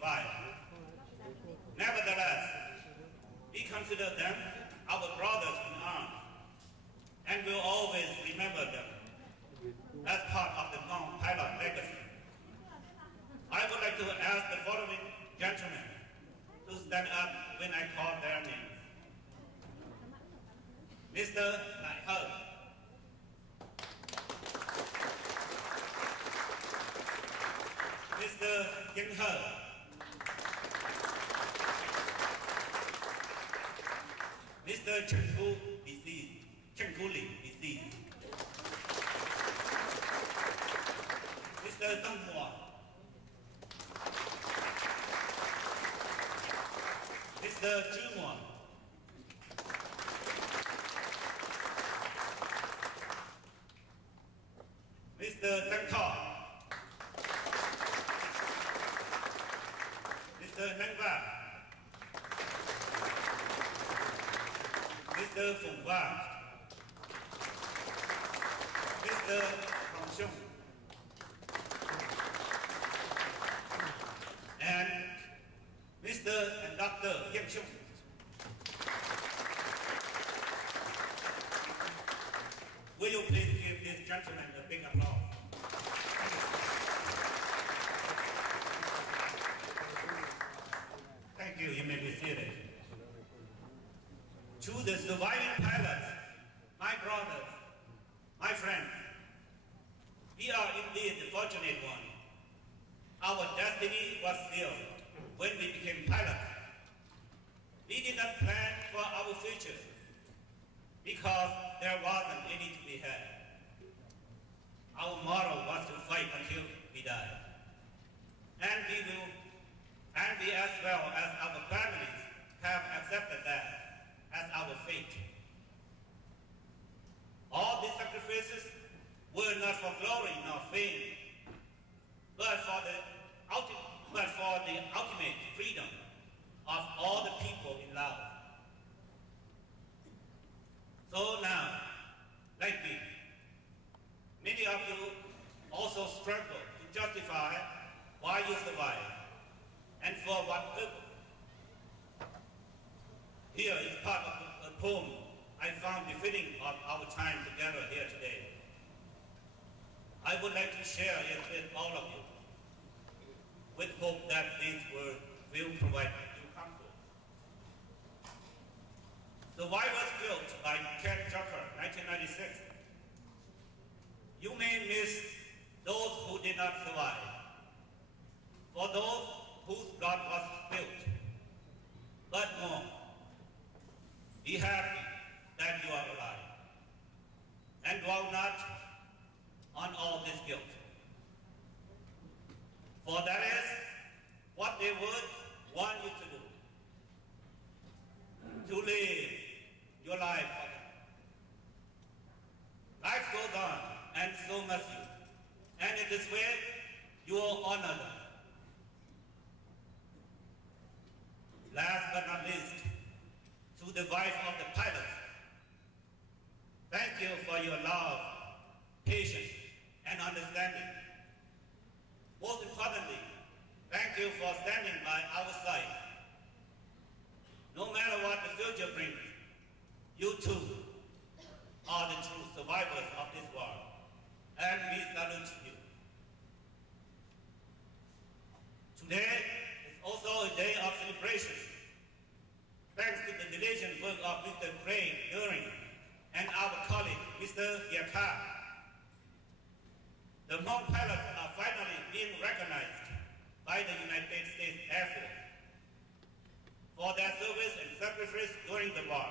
fire. Nevertheless, we consider them our brothers in arms and will always remember them as part of the Hmong pilot legacy. I would like to ask the following gentlemen to stand up when I call their names. Mr. Nai He, Mr. Kim He, Mr. Chen Ku Li, deceased. Mr. Dong Hua, Mr. Zhu Mo, Mr. Deng Kao, Mr. Neng Va, Mr. Feng Wang, Mr. Hong Xiong, and Mr. and Dr. Yang Xiong. Will you please give this gentleman a big applause? Thank you. You may be seated. To the surviving pilots, my brothers, my friends, we are indeed the fortunate one. Our destiny was sealed when we became pilots. We did not plan for our future because there wasn't any to be had. Our motto was to fight until we die. And we as well as our families have accepted that as our fate. All these sacrifices were not for glory nor fame, but for the ultimate freedom of all the people in Laos. So now, like me, many of you also struggle to justify why you survive and for what purpose. Here is part of a poem I found befitting of our time together here today. I would like to share it with all of you, with hope that these words will provide you comfort. Survivor's Guilt by Ken Tucker, 1996. You may miss those who did not survive, for those whose blood was spilled, but more, be happy that you are alive, and dwell not on all this guilt. For that is what they would want you to do, to live your life for them. Life goes on, and so must you. And in this way, you will honor them. Last but not least, to the wife of the pilot, thank you for your love, patience, and understanding. Most importantly, thank you for standing by our side. No matter what the future brings, you too are the true survivors of this war, and we salute you. Today is also a day of celebration. Thanks to the diligent work of Mr. Craig During and our colleague, Mr. Yaka, the Hmong pilots are finally being recognized by the United States Air Force for their service and sacrifice during the war.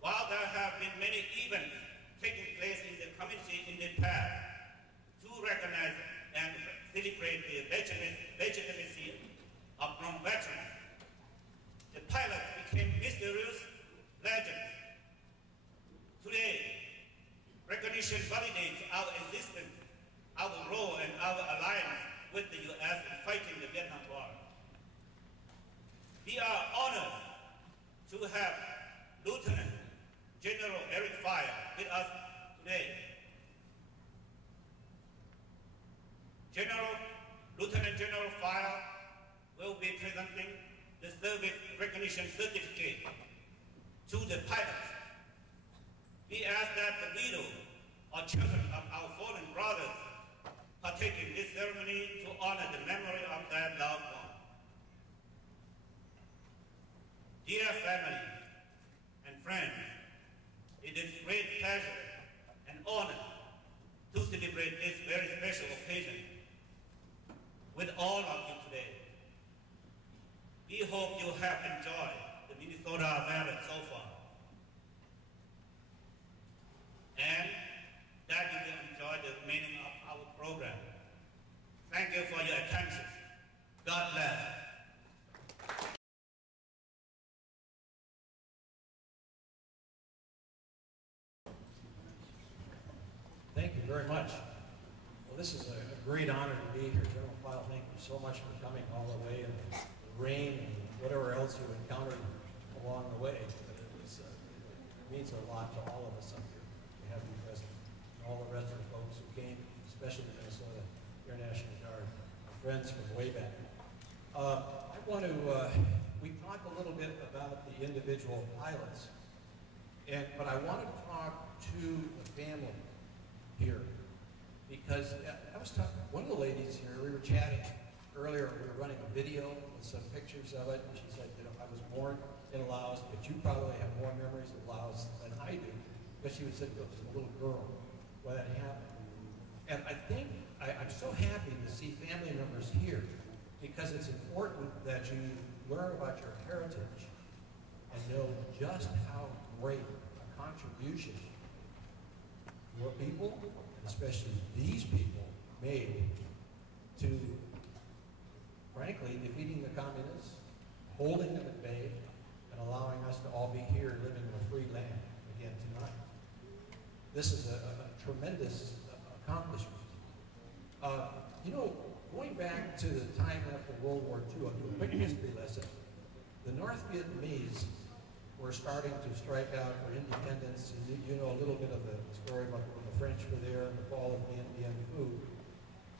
While there have been many events taking place in the community in the past to recognize and celebrate the legitimacy of Hmong veterans, the pilots became mysterious legends. Today, recognition validates our existence, our role, and our alliance with the U.S. in fighting the Vietnam War. We are honored to have Lieutenant General Eric Fire with us today. Lieutenant General Fire to the pilots. We ask that the widow or children of our fallen brothers partake in this ceremony to honor the memory of their loved one. Dear family and friends, it is great pleasure and honor to celebrate this very special occasion with all of you today. We hope you have enjoyed the Minnesota Marathon so far, and that you will enjoy the remaining of our program. Thank you for your attention. God bless. Thank you very much. Well, this is a great honor to be here. General File, thank you so much for coming all the way in the rain and whatever else you encountered along the way. But it means a lot to all of us up here to have you present. And all the rest of the folks who came, especially the Minnesota Air National Guard, our friends from way back. I want to, we talked a little bit about the individual pilots, but I want to talk to the family here, because I was talking, one of the ladies here, we were chatting earlier, we were running a video with some pictures of it, and she said, you know, I was born in Laos, but you probably have more memories of Laos than I do, because she was sitting with a little girl when that happened. And I think, I'm so happy to see family members here, because it's important that you learn about your heritage and know just how great a contribution your people, and especially these people, made to, frankly, defeating the communists, holding them at bay, and allowing us to all be here living in a free land again tonight. This is a tremendous accomplishment. You know, going back to the time after World War II, I'll do a quick history lesson. The North Vietnamese were starting to strike out for independence, and you know a little bit of the story about when the French were there and the fall of Dien Bien Phu.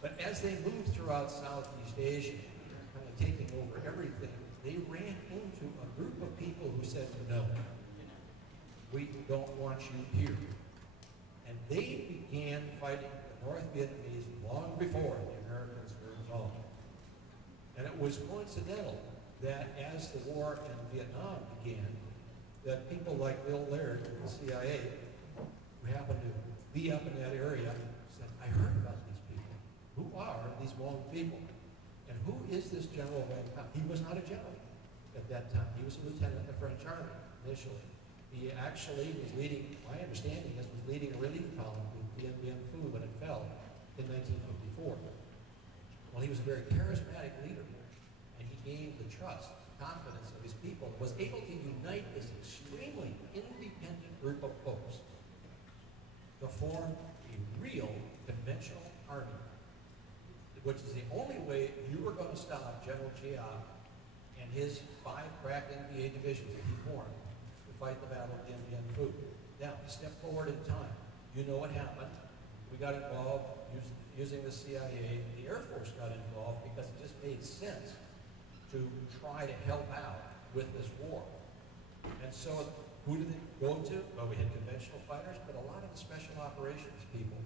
But as they moved throughout Southeast Asia, kind of taking over everything, they ran into a group of people who said, no, we don't want you here. And they began fighting the North Vietnamese long before the Americans were involved. And it was coincidental that as the war in Vietnam began, that people like Bill Laird of the CIA, who happened to be up in that area, said, I heard about these people. Who are these Hmong people? And who is this General Van Pelt? He was not a general at that time. He was a lieutenant in the French Army initially. He actually was leading, my understanding is, was leading a relief column with Dien Bien Phu when it fell in 1954. Well, he was a very charismatic leader, and he gained the trust, confidence of his people, was able to unite this extremely independent group of folks to form a real conventional army, which is the only way you were going to stop General Chiap and his 5 crack NPA divisions that he formed to fight the Battle of Dien Bien Phu. Now, step forward in time. You know what happened. We got involved using the CIA. The Air Force got involved because it just made sense to try to help out with this war. And so who did it go to? Well, we had conventional fighters, but a lot of the special operations people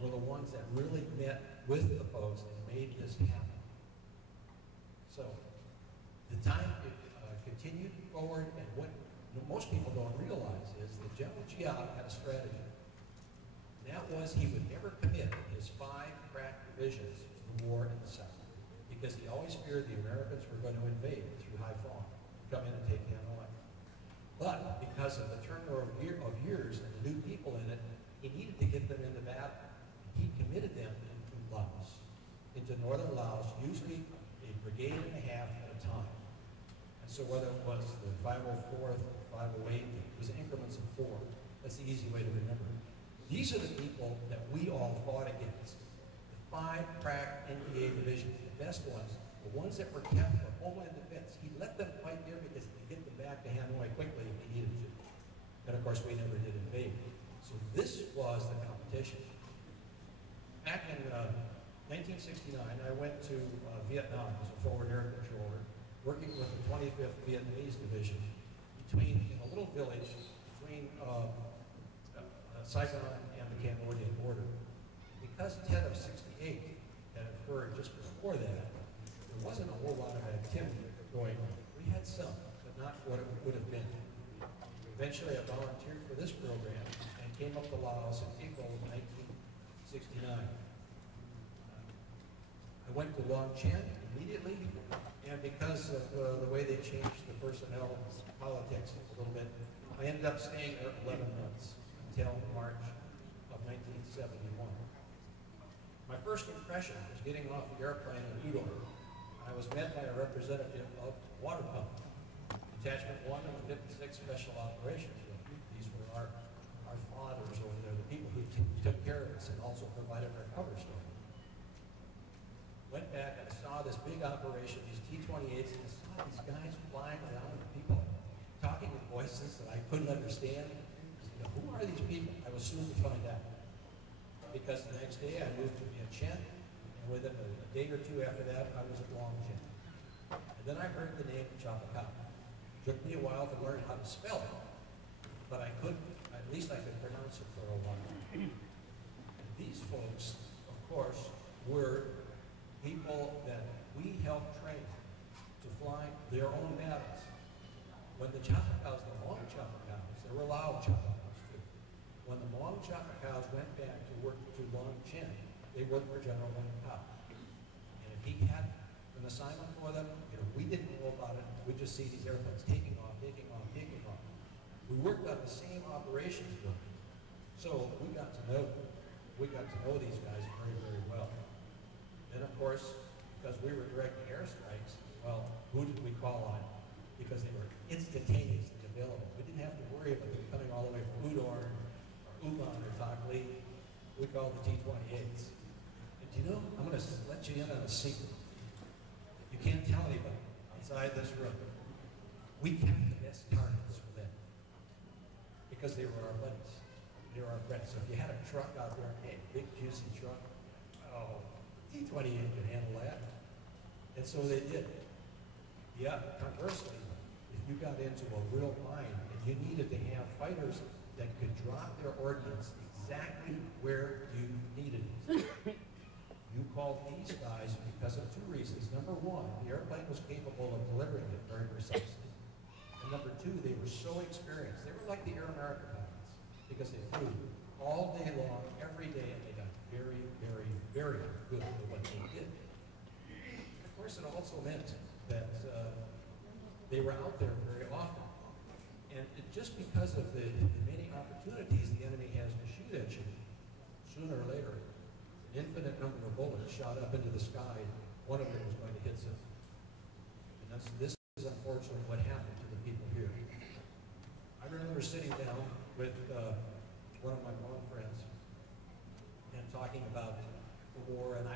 were the ones that really met with the folks and made this happen. So the time continued forward, and what most people don't realize is that General Chiap had a strategy. And that was he would never commit his 5 crack divisions to the war in the South, because he always feared the Americans were going to invade through Haiphong, come in and take Hanoi. But because of the turnover of years and the new people in it, he needed to get them into battle. He committed them into Laos, into northern Laos, usually a brigade and a half at a time. And so whether it was the 504th, 508th, it was increments of 4. That's the easy way to remember it. These are the people that we all fought against. The 5 crack NPA divisions, the best ones, the ones that were kept for homeland defense. He let them fight there because he could get them back to Hanoi quickly if he needed to. And of course, we never did invade. So this was the competition. Back in 1969, I went to Vietnam as a forward air controller, working with the 25th Vietnamese Division between a little village between Saigon and the Cambodian border. Because Tet of '68 had occurred just before that, there wasn't a whole lot of activity going on. We had some, but not what it would have been. Eventually, I volunteered for this program and came up to Laos in April of 1969. I went to Long Chen immediately, and because of the way they changed the personnel politics a little bit, I ended up staying there 11 months until March of 1971. My first impression was getting off the airplane in Udon. I was met by a representative of Water Pump, Detachment 1 of the 56th Special Operations Group. These were our fathers over there, the people who took care of us and also provided our cover story. Went back and saw this big operation, these T-28s, and I saw these guys flying around with people, talking in voices that I couldn't understand. You know, who are these people? I was soon to find out. Because the next day I moved to Vientiane, and within a day or two after that, I was at Long Chen. And then I heard the name Chapakao. Took me a while to learn how to spell it, but I could, at least I could pronounce it for a while. And these folks, of course, were people that we helped train to fly their own battles. When the Chapakaos, the Hmong Chapakaos, there were Lao Chapakaos too. When the Hmong Chapakaos went back to work to Long Chen, they worked for General Wen Pao. And if he had an assignment for them, you know, we didn't know about it. We just see these airplanes taking off, taking off, taking off. We worked on the same operations with them. So we got to know them. We got to know these guys very, very well. And of course, because we were directing airstrikes, well, who did we call on? Because they were instantaneously available. We didn't have to worry about them coming all the way from Udon or Uman or Takli. We called the T-28s. And you know, I'm going to let you in on a secret. You can't tell anybody outside this room. We kept the best targets for them because they were our buddies. They were our friends. So if you had a truck out there, a big juicy truck, oh, T-28 could handle that. And so they did. Yeah, conversely, if you got into a real mine and you needed to have fighters that could drop their ordnance exactly where you needed it, you called these guys because of two reasons. Number one, the airplane was capable of delivering it very precisely. And number two, they were so experienced. They were like the Air America pilots because they flew all day long, every day, and they got very, very, very good at what they did. Of course, it also meant that they were out there very often. And just because of the many opportunities the enemy has to shoot at you, sooner or later, an infinite number of bullets shot up into the sky. One of them was going to hit them. And this is unfortunately what happened to the people here. I remember sitting down with one of my Hmong friends and talking about the war, and I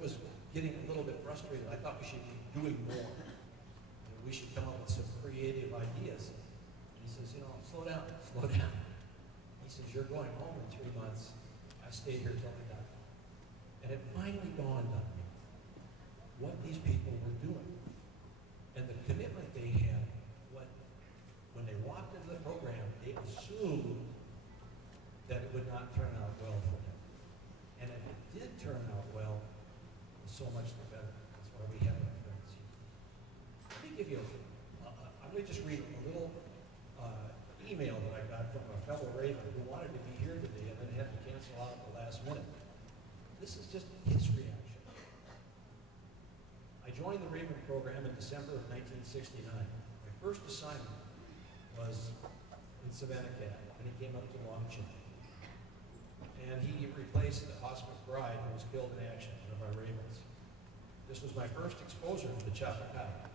was getting a little bit frustrated. I thought we should be doing more. We should come up with some creative ideas. And he says, you know, slow down, slow down. He says, you're going home in 3 months. I stayed here till I died. And it finally dawned on me what these people were doing. And the commitment they had, when they walked into the program, they assumed that it would not turn out well for them. And if it did turn out well, so much the better. That's why we have our friends here. Let me give you I'm going to just read a little email that I got from a fellow Raven who wanted to be here today and then had to cancel out at the last minute. This is just his reaction. I joined the Raven program in December of 1969. My first assignment was in Savannah Cat, and he came up to Long Chen. And he replaced Oscar Bride, who was killed in action, one of our Ravens. This was my first exposure to the Chapakao.